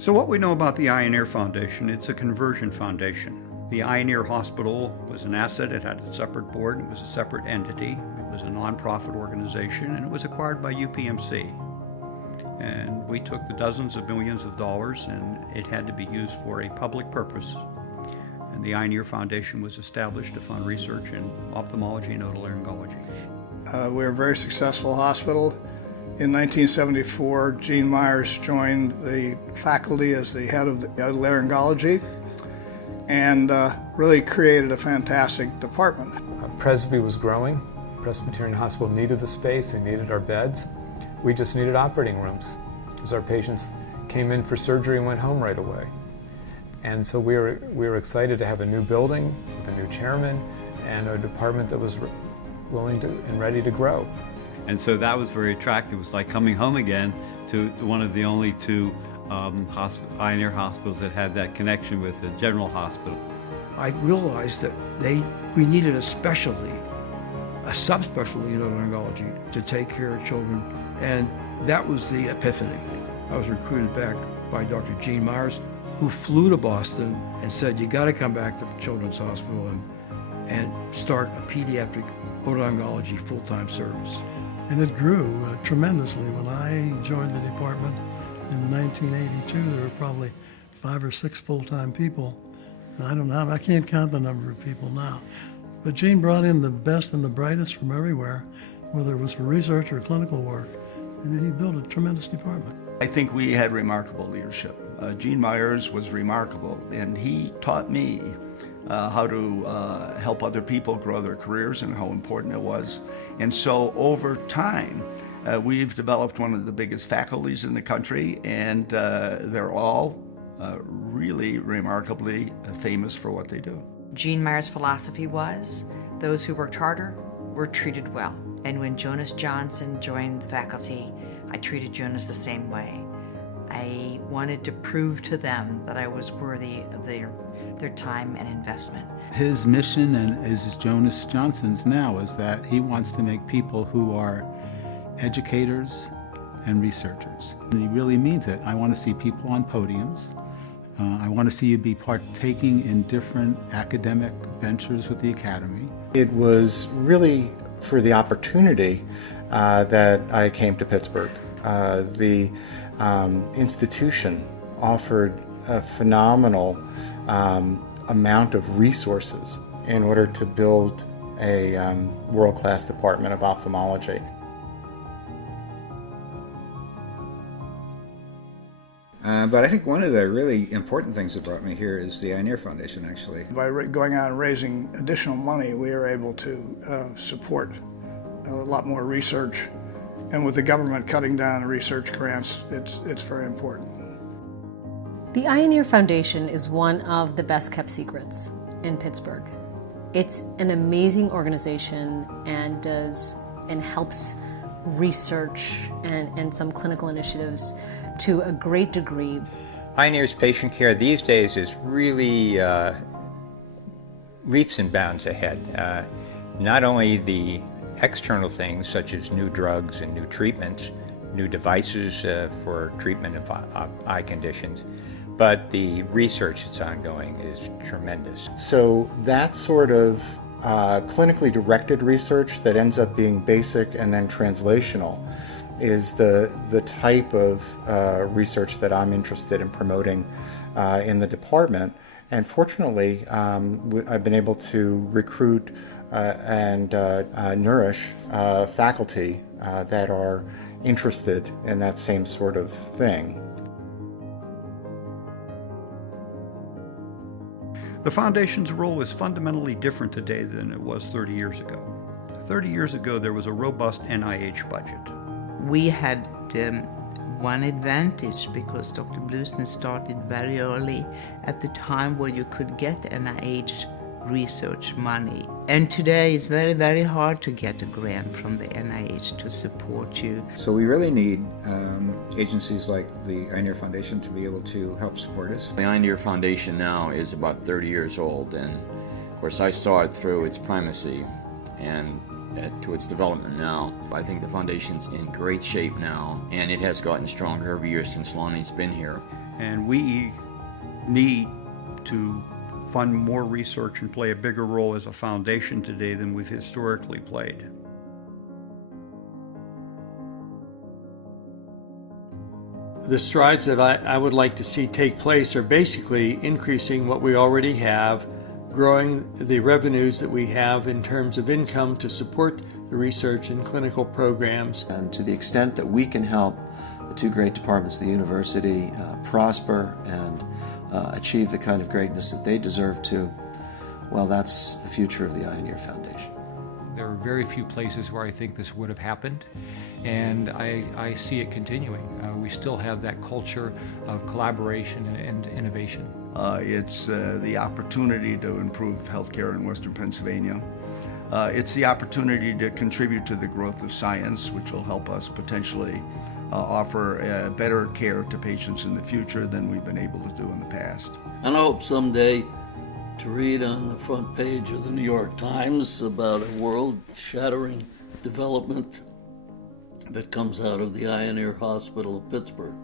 So what we know about the Eye and Ear Foundation, it's a conversion foundation. The Eye and Ear Hospital was an asset. It had a separate board. It was a separate entity. It was a nonprofit organization, and it was acquired by UPMC. And we took the dozens of millions of dollars, and it had to be used for a public purpose. And the Eye and Ear Foundation was established to fund research in ophthalmology and otolaryngology. We're a very successful hospital. In 1974, Gene Myers joined the faculty as the head of the otolaryngology and really created a fantastic department. Presby was growing. Presbyterian Hospital needed the space, they needed our beds. We just needed operating rooms because our patients came in for surgery and went home right away. And so we were excited to have a new building with a new chairman and a department that was willing to and ready to grow. And so that was very attractive. It was like coming home again to one of the only two Eye and Ear hospitals that had that connection with the general hospital. I realized that we needed a specialty, a subspecialty in otolaryngology to take care of children, and that was the epiphany. I was recruited back by Dr. Gene Myers, who flew to Boston and said, you got to come back to Children's Hospital and start a pediatric otolaryngology full-time service. And it grew tremendously. When I joined the department in 1982, there were probably 5 or 6 full-time people. And I can't count the number of people now. But Gene brought in the best and the brightest from everywhere, whether it was for research or clinical work, and he built a tremendous department. I think we had remarkable leadership. Gene Myers was remarkable, and he taught me how to help other people grow their careers and how important it was. And so over time, we've developed one of the biggest faculties in the country, and they're all really remarkably famous for what they do. Gene Myers' philosophy was, those who worked harder were treated well. And when Jonas Johnson joined the faculty, I treated Jonas the same way. I wanted to prove to them that I was worthy of their time and investment. His mission, and is Jonas Johnson's now, is that he wants to make people who are educators and researchers. And he really means it. I want to see people on podiums. I want to see you be partaking in different academic ventures with the Academy. It was really for the opportunity that I came to Pittsburgh. The institution offered a phenomenal amount of resources in order to build a world-class department of ophthalmology. But I think one of the really important things that brought me here is the Eye and Ear Foundation, actually. By going out and raising additional money, we are able to support a lot more research. And with the government cutting down research grants, it's very important. The Eye and Ear Foundation is one of the best kept secrets in Pittsburgh. It's an amazing organization and helps research and some clinical initiatives to a great degree. Eye and Ear's patient care these days is really leaps and bounds ahead. Not only the external things such as new drugs and new treatments, new devices for treatment of eye conditions, but the research that's ongoing is tremendous. So that sort of clinically directed research that ends up being basic and then translational is the type of research that I'm interested in promoting in the department. And fortunately, I've been able to recruit and nourish faculty that are interested in that same sort of thing. The Foundation's role is fundamentally different today than it was 30 years ago. 30 years ago, there was a robust NIH budget. We had one advantage because Dr. Blueston started very early at the time where you could get NIH research money. And today it's very, very hard to get a grant from the NIH to support you. So we really need agencies like the Eye and Ear Foundation to be able to help support us. The Eye and Ear Foundation now is about 30 years old, and of course I saw it through its primacy and to its development now. I think the foundation's in great shape now, and it has gotten stronger every year since Lonnie's been here. And we need to fund more research and play a bigger role as a foundation today than we've historically played. The strides that I would like to see take place are basically increasing what we already have, growing the revenues that we have in terms of income to support the research and clinical programs. And to the extent that we can help the two great departments of the university prosper and achieve the kind of greatness that they deserve to, well, that's the future of the Ioneer Foundation. There are very few places where I think this would have happened, and I see it continuing. We still have that culture of collaboration and innovation. It's the opportunity to improve healthcare in Western Pennsylvania. It's the opportunity to contribute to the growth of science, which will help us potentially offer better care to patients in the future than we've been able to do in the past. And I hope someday to read on the front page of the New York Times about a world-shattering development that comes out of the Ioneer Hospital of Pittsburgh.